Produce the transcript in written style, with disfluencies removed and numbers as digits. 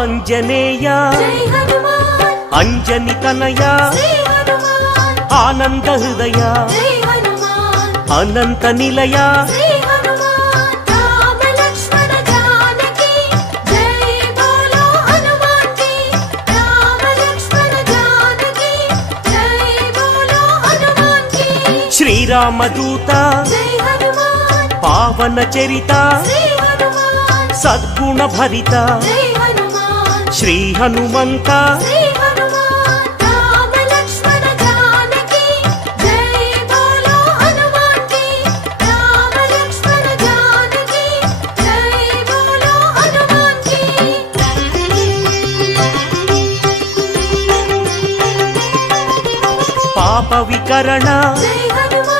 ఆంజనేయ జై హనుమాన్ అంజని తనయ శ్రీ హనుమాన్ ఆనంద హృదయ జై హనుమాన్ అనంత నిలయ శ్రీ హనుమాన్ రామ లక్ష్మణ జానకి జై బోలో హనుమాన్ కి రామ లక్ష్మణ జానకి జై బోలో హనుమాన్ కి శ్రీరామదూత జై హనుమాన్ పావన చరిత శ్రీ హనుమాన్ సద్గుణ భరిత జై హనుమాన్ శ్రీ హనుమంత శ్రీ హనుమాన్ రామ లక్ష్మణ జానకి జై బోలో హనుమాన్ కి రామ లక్ష్మణ జానకి జై బోలో హనుమాన్ కి పాప వికరణ